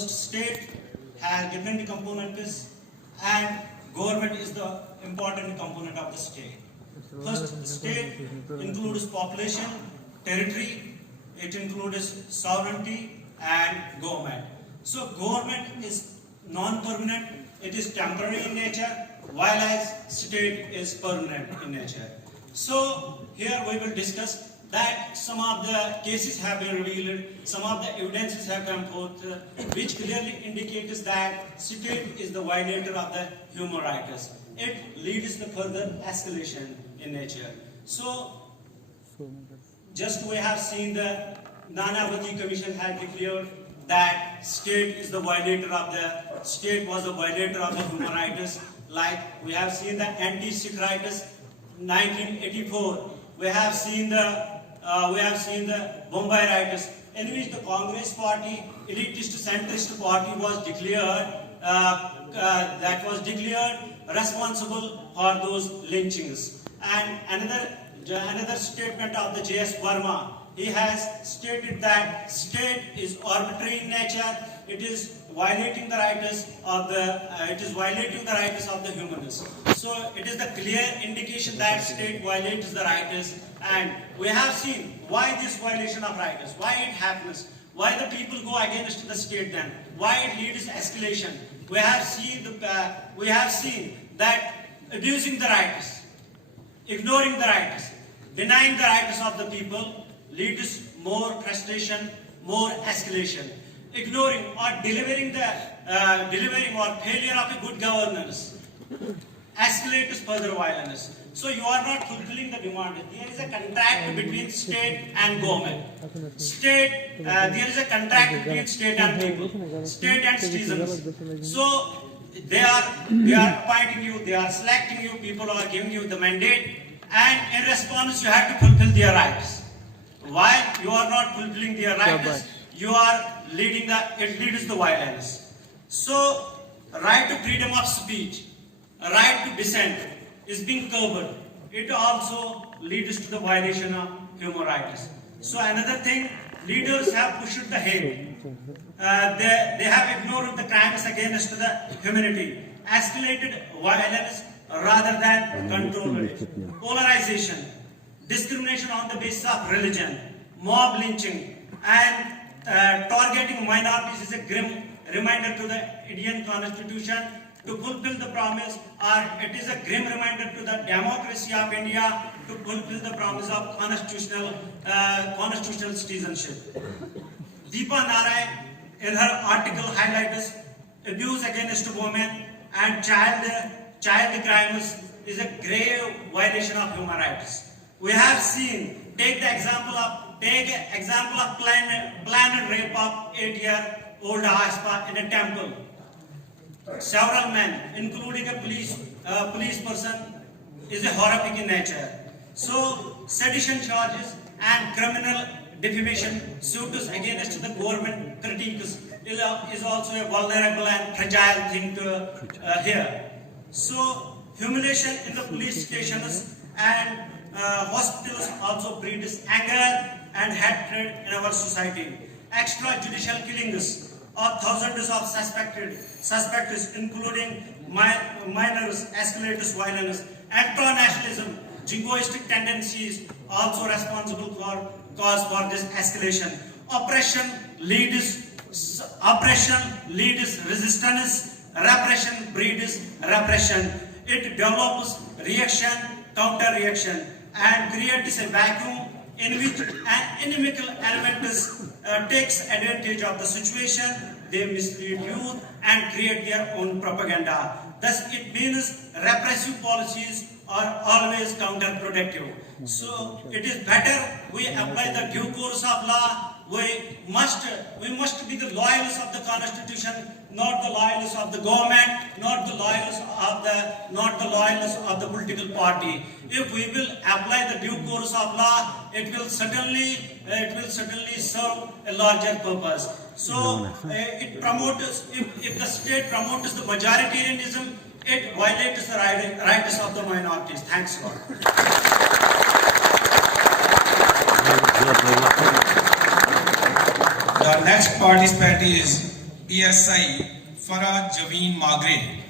First, state has different components, and government is the important component of the state. First, state includes population, territory, it includes sovereignty and government. So government is non-permanent, it is temporary in nature, while as state is permanent in nature. So here we will discuss that some of the cases have been revealed, some of the evidences have come forth, which clearly indicates that state is the violator of the human rights. It leads to further escalation in nature. So, just we have seen the Nanavati Commission had declared that state is the violator of the state was the violator of the human rights. Like we have seen the anti-Sikh rights, 1984. We have seen the Bombay rights, in which the Congress Party, elitist centrist party, was declared responsible for those lynchings. And another statement of the J.S. Verma, he has stated that state is arbitrary in nature. It is violating the rights of the humans. So it is the clear indication that state violates the rights, and we have seen why this violation of rights, why it happens, why the people go against the state, then why it leads to escalation. We have seen that abusing the rights, ignoring the rights, denying the rights of the people leads more frustration, more escalation. Ignoring or delivering or failure of a good governance escalates further violence. So you are not fulfilling the demand. There is a contract between state and government. There is a contract between state and people, state and citizens. So they are appointing you, they are selecting you, people are giving you the mandate, and in response you have to fulfill their rights. While you are not fulfilling their rights, you are it leads to violence. So, right to freedom of speech, right to dissent is being covered. It also leads to the violation of human rights. So another thing, leaders have pushed the hate. They have ignored the crimes against the humanity, escalated violence rather than controlled it. Polarization, discrimination on the basis of religion, mob lynching, and targeting minorities is a grim reminder to the Indian Constitution to fulfill the promise, or it is a grim reminder to the democracy of India to fulfill the promise of constitutional citizenship. Deepa Narayan, in her article, highlights abuse against women and child crimes is a grave violation of human rights. We have seen, take example of planned rape of 8-year-old Aspa in a temple. Several men, including a police person, is a horrific in nature. So sedition charges and criminal defamation suits against the government critiques is also a vulnerable and fragile thing to hear. So humiliation in the police stations and hospitals also breeds anger and hatred in our society. Extrajudicial killings of thousands of suspects, including minors, escalates violence. Anti-nationalism, jingoistic tendencies also responsible for cause for this escalation. Oppression leads resistance. Repression breeds repression. It develops reaction, counter-reaction, and creates a vacuum in which an inimical element takes advantage of the situation. They mislead youth and create their own propaganda. Thus, it means repressive policies are always counterproductive. So, it is better we apply the due course of law. We must be the loyalists of the Constitution, not the loyalists of the government, not the loyalists of the political party. If we will apply the due course of law, it will certainly serve a larger purpose. So it promotes, if the state promotes the majoritarianism, it violates the rights of the minorities. Thanks a lot. The next participant is ASI Farah Javeen Magre.